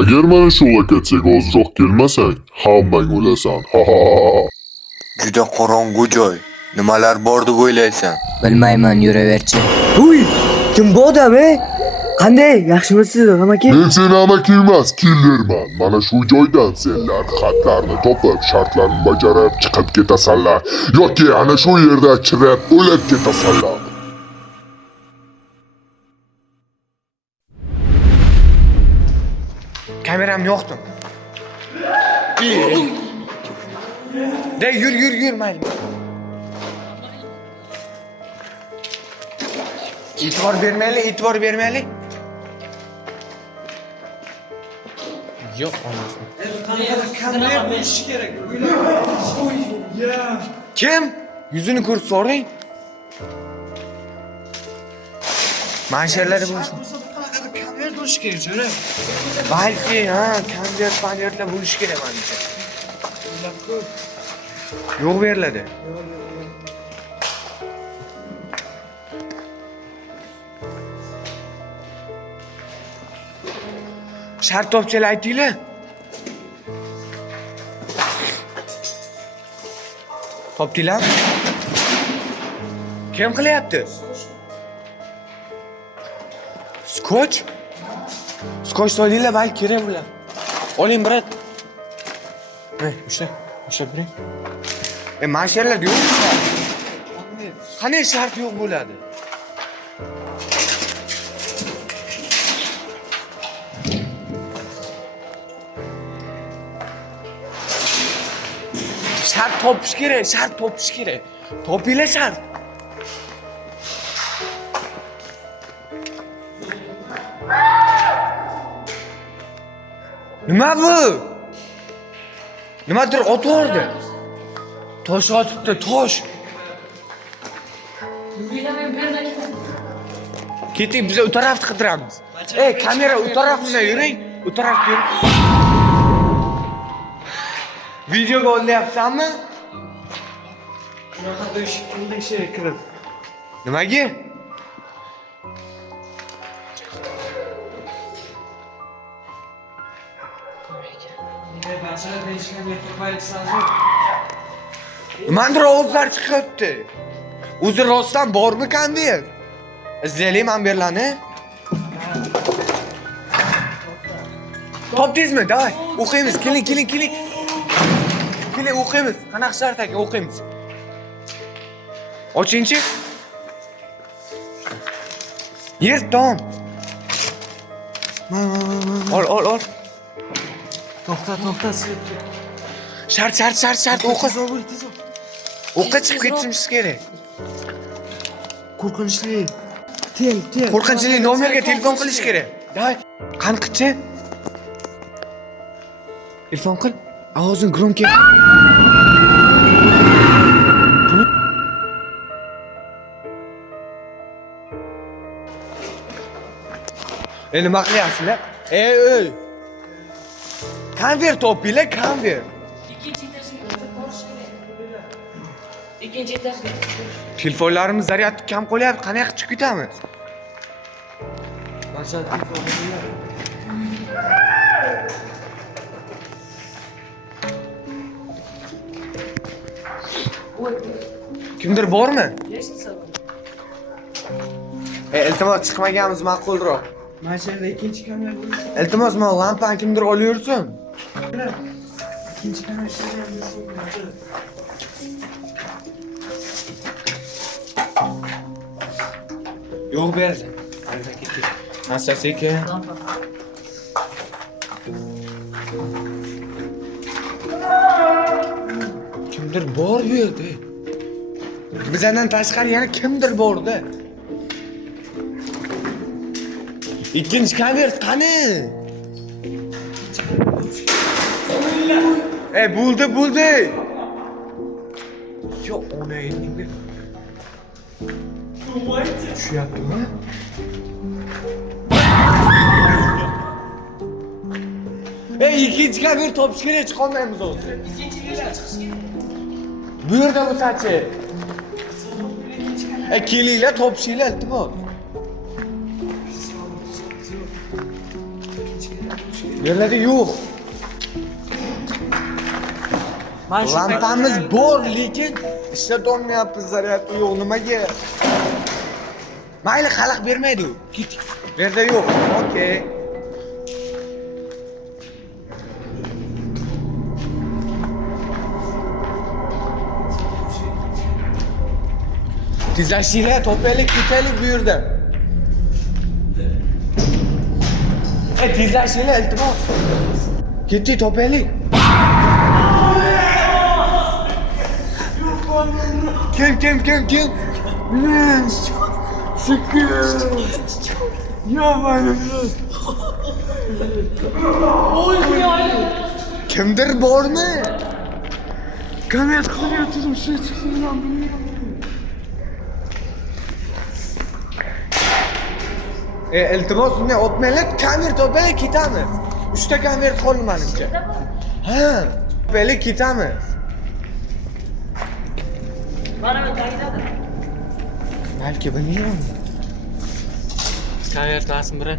Agar mana shu lokatsiyaga ozroq kelmasang, hammang o'lasan. Ha ha ha. Juda qorong'u joy. Nimalar bor deb o'ylaysan? Bilmayman, yuraverchi. Uy, kim bu odam, Qanday? Yaxshimisiz, amaki? Men seni amaki emas, killerman. Mana shu joydan senlar xatlarni topib, shartlarni bajarib chiqib ketasanlar yoki ana shu yerda chirab o'lib ketasanlar. Kameram yo'qdi. De yur mayli. E'tibor bermayli. Yo'q, olmasmi? Kamera bo'lishi kerak. Kim? Yuzini ko'rib so'rang. Mashalari bo'lsin. Kamera bo'lishi kerak, jo'ra. Balki, konvert bo'lishi kerak menimcha. Yo'q beriladi. Shart topchilar aytinglar. Topdinglar? Kim qilyapti? Skoch? Skoch solinglar, balki kerak bo'ladi. Oling, brat. Ushlab turing. Mashallah yo'q. Qanday shart yo'q bo'ladi? Shart topish kerak. Topinglar shart. Nima bu? Nimadir o'tvordi. Tosh otibdi, tosh. Keting, biz u tarafni qidiramiz. Kamera u tarafdan yuring, u tarafga yuring. Videoga olyapsanmi? Shunaqa qanday ish kirib. Nimaga? Nimadir ovozlar chiqyapti. O'zi rostdan bormi konvert? Izlayman berlarni. Topdingizmi? Davay, o'qiymiz. Keling. Keling, o'qiymiz. Qanaqa shart ekan, o'qiymiz. Ochingchi. Yer tom. Ol. To'xta. Shart, o'qi. O'qqa chiqib ketishimiz kerak. Qo'rqinchli. Tel. Qo'rqinchli nomerga telefon qilish kerak. Davay, qanqichi? Telefon qil. Ovozing громкий. Nima qilyapsizlar? Ey. Konvert topinglar, konvert. Ikkinchi etajga. Telefonlarimiz zaryadi kam qo'lyapti. Qanaqa chiqib ketamiz? Kimdir bormi? Iltimos chiqmaganimiz ma'qulroq. Mashallah, ikkinchi kamera bo'lishi. Iltimos, men lampani kimdir olaversin. Ikkinchi kamera ishlagan. Yo'q berdi. Hozir ketdik. Asta-sekin. Kimdir bor bu yerda. Bizdan tashqari yana kimdir borda. Ikkinchi konvert qani? Bo'ldi. Yo, onayning. Tushyaptimi? Ikkinchi konvert topish kerak, chiqolmaymiz hozir. Ikkinchiliklar chiqish kerak. Bu yerda bo'lsa-chi? Kelinglar, topishinglar, iltimos. Yerlarda yo'q. Lampamiz bor, lekin ishlatolmayapmiz, zaryadi yo'q. Nimaga? Mayli, xalaq bermaydi u. Ket. Bu yerda yo'q. Okey. Tezlashinglar, topaylik, ketaylik bu yerdan. Tezlashinglar, iltimos. Ketdik, topaylik. Kim? Sıkı. Yaman. Kimdir bormi? Kamera qilyaptim, shu chiqsinlar bilmayman. İltimos bunday otmaylik, kamera topaylik, ketamiz. 3 ta kamera qoldi menimcha. Ha, topaylik, ketamiz. Bana mı kaynadı? Belki bilmiyorum. Kaynadı lazım biri.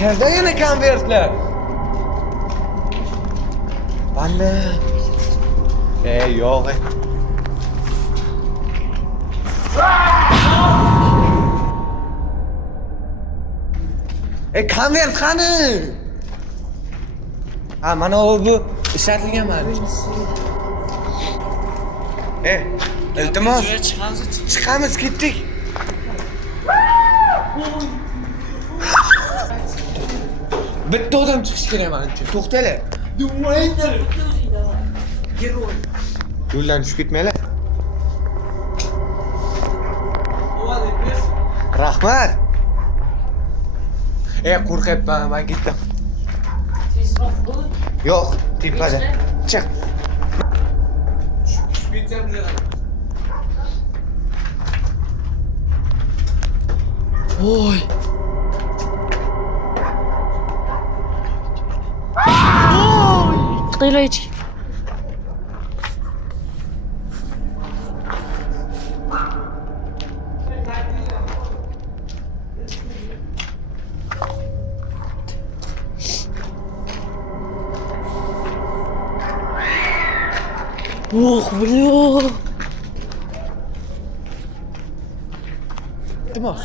Nerede yana konvertler? Bende. Yok. Konvert qani? Ha, mana bu ishlatilgan mana. İltimos. Chiqamiz, ketdik. Bitta odam chiqish kerak menimcha. To'xtanglar. Yo'ldan tushib ketmanglar. Rahmat. Qo'rqyapman, men ketdim. Yo'q, tepada. Chiq. Tushib ketsam bilaman. Oy. Qiylaychi. Bro. İltimos.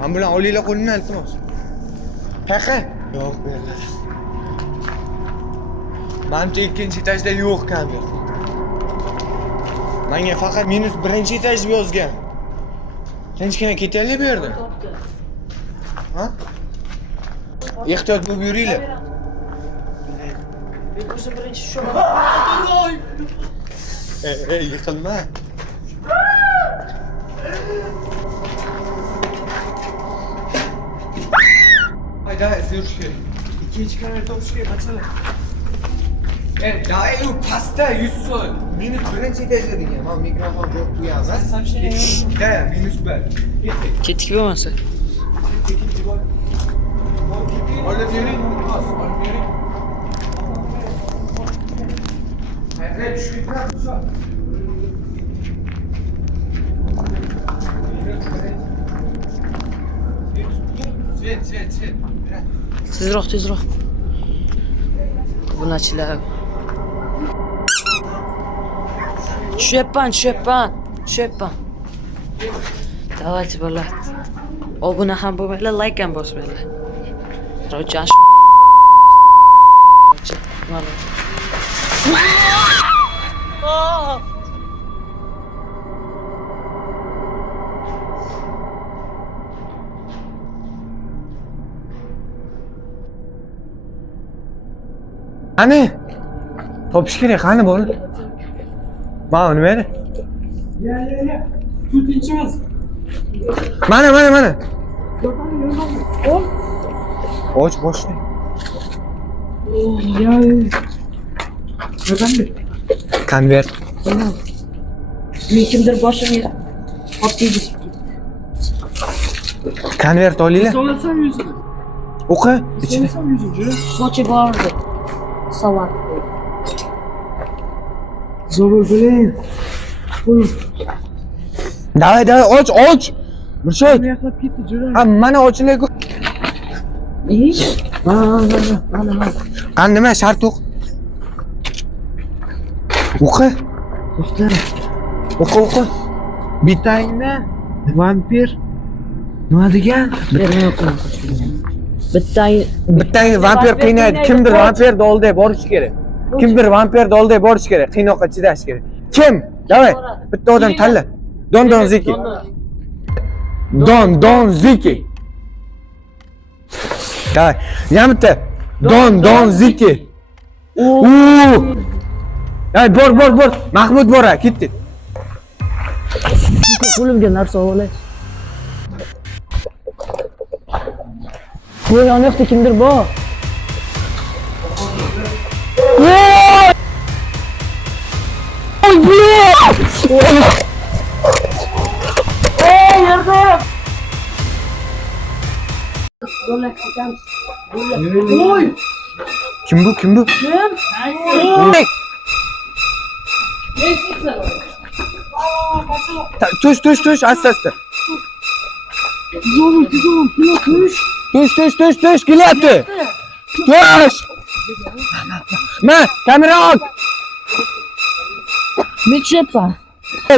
Men bilan olinglar qo'limdan, iltimos. Qayoqqa? Yo'q, bu yerlar. Menimcha ikkinchi etajda yo'q kamera. Menga faqat -1 etaj deb yozgan. Tinchgina ketaylik bu yerdan. Ha? Ehtiyot bo'lib yuringlar. O'zi birinchi shu. Yiqilma. Hayda, izliyoruz ki. İkinci kamera top şuraya baksana. Daha iyi pasta 100 son. -1 etajda degan. Men mikrofon yo'q qo'yamiz. Da, -1. Ketdik bo'lmasa. Olib yuring, olib yuring. Evet, tushib ketma. Svet. Tezroq. Bunachilar. Tushyapman. Давайте, bola. Obuna ham bo'lmaylar, like ham bosmaylar. Ro'jan. Mana. Qani? Topish kerak, qani bor? Mana nima edi? Ya. To'rtinchimiz. Mana. Och boshla. Ya. Qanday? Konvert. Men kimdir boshimga olib Konvert olinglar. So'rasam yuzini. O'qi, ichida. So'rasam yuzini. Sochi bordi. Savat. Zo'r bilan. Davay, och. Murshid. Ha, mana ochilay. Qani nima shart o'q? O'qi. O'qi. Bittangni vampir nima degan? Bittangni vampir qiynaydi. Kimdir vampirni oldiga borish kerak. Kimdir vampirni oldiga borish kerak. Qiynoqqa chidash kerak. Kim? Davay. Bitta odam tanla. Don Ziki. Don Ziki. Davay. Yana bitta. Don Ziki. Ay bor. Mahmud bora, ketdi. Qo'limga narsa olay. Bu yoqda kimdir bor? Kim bu? Kim? Tush, asta. Tush, kelyapti. Tush. Ma, kamera ol. Necha pa?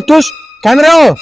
Tush, kamera ol.